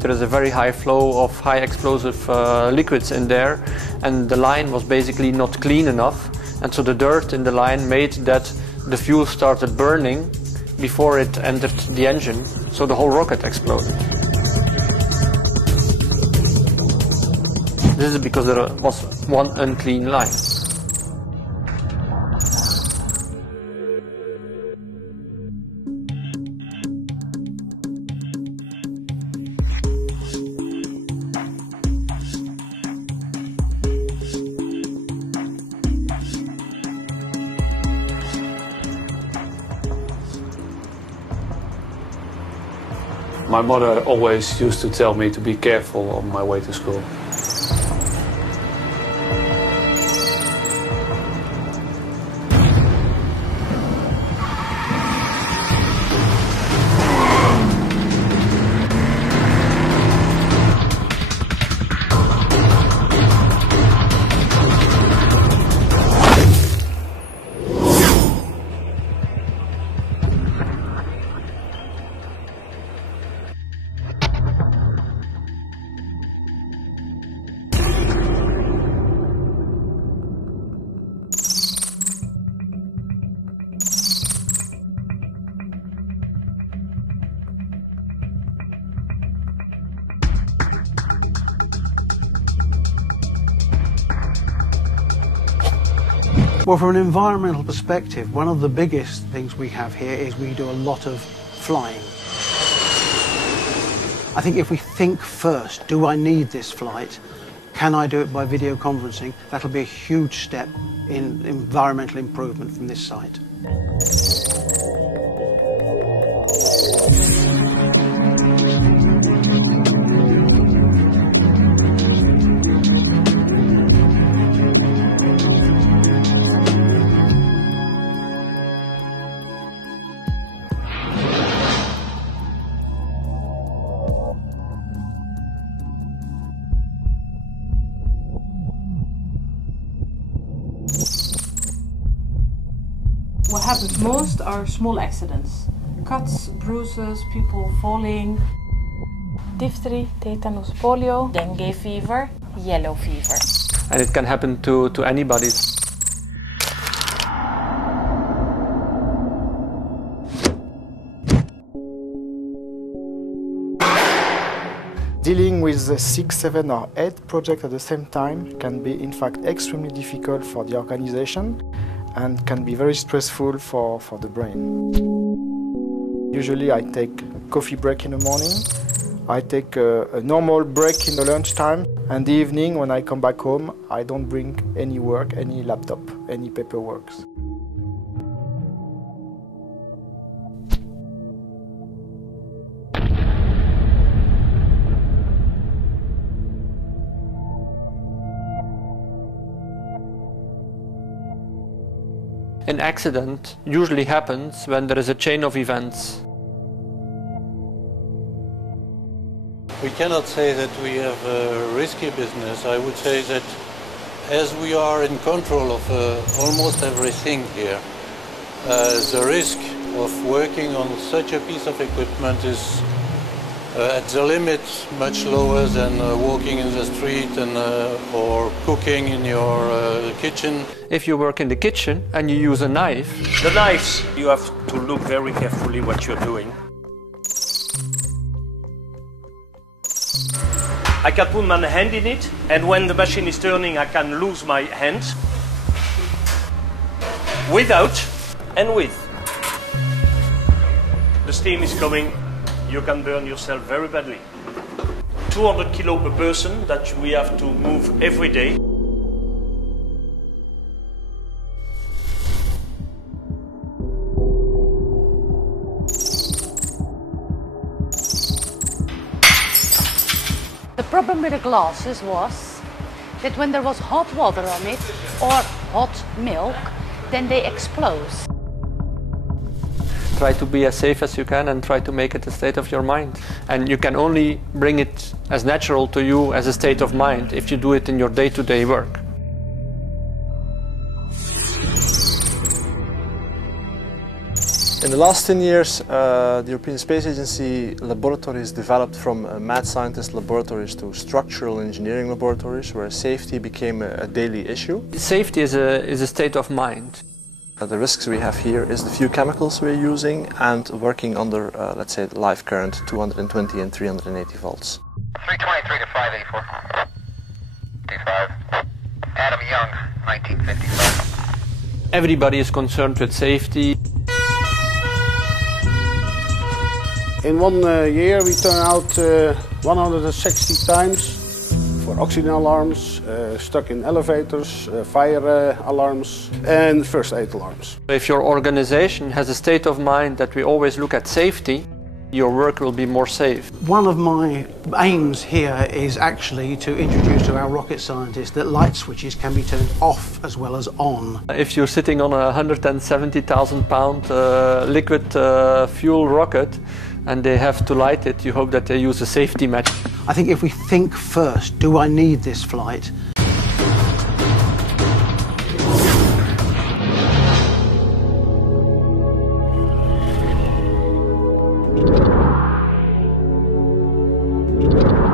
There is a very high flow of high explosive liquids in there, and the line was basically not clean enough, and so the dirt in the line made that the fuel started burning before it entered the engine, so the whole rocket exploded. This is because there was one unclean line. My mother always used to tell me to be careful on my way to school. Well, from an environmental perspective, one of the biggest things we have here is we do a lot of flying. I think if we think first, do I need this flight? Can I do it by video conferencing? That'll be a huge step in environmental improvement from this site. What happens most are small accidents. Cuts, bruises, people falling. Diphthery, tetanus, polio, dengue fever, yellow fever. And it can happen to anybody. Dealing with 6, 7 or 8 projects at the same time can be in fact extremely difficult for the organization and can be very stressful for the brain. Usually I take a coffee break in the morning, I take a normal break in the lunchtime, and the evening when I come back home I don't bring any work, any laptop, any paperwork. An accident usually happens when there is a chain of events. We cannot say that we have a risky business. I would say that as we are in control of almost everything here, the risk of working on such a piece of equipment is at the limit much lower than walking in the street and, or cooking in your kitchen. If you work in the kitchen and you use a knife... The knives, you have to look very carefully what you're doing. I can put my hand in it, and when the machine is turning I can lose my hand. Without and with. The steam is coming. You can burn yourself very badly. 200 kilo per person that we have to move every day. The problem with the glasses was that when there was hot water on it or hot milk, then they explode. Try to be as safe as you can and try to make it a state of your mind. And you can only bring it as natural to you as a state of mind if you do it in your day-to-day work. The In the last 10 years, the European Space Agency laboratories developed from mad scientist laboratories to structural engineering laboratories, where safety became a daily issue. Safety is a state of mind. The risks we have here is the few chemicals we're using and working under, let's say, live current 220 and 380 volts. 323 to 584. 25. Adam Young, 1955. Everybody is concerned with safety. In 1 year we turn out 160 times for oxygen alarms, stuck in elevators, fire alarms and first aid alarms. If your organization has a state of mind that we always look at safety, your work will be more safe. One of my aims here is actually to introduce to our rocket scientists that light switches can be turned off as well as on. If you're sitting on a 170,000 pound liquid fuel rocket and they have to light it, you hope that they use a safety match. I think if we think first, do I need this flight? You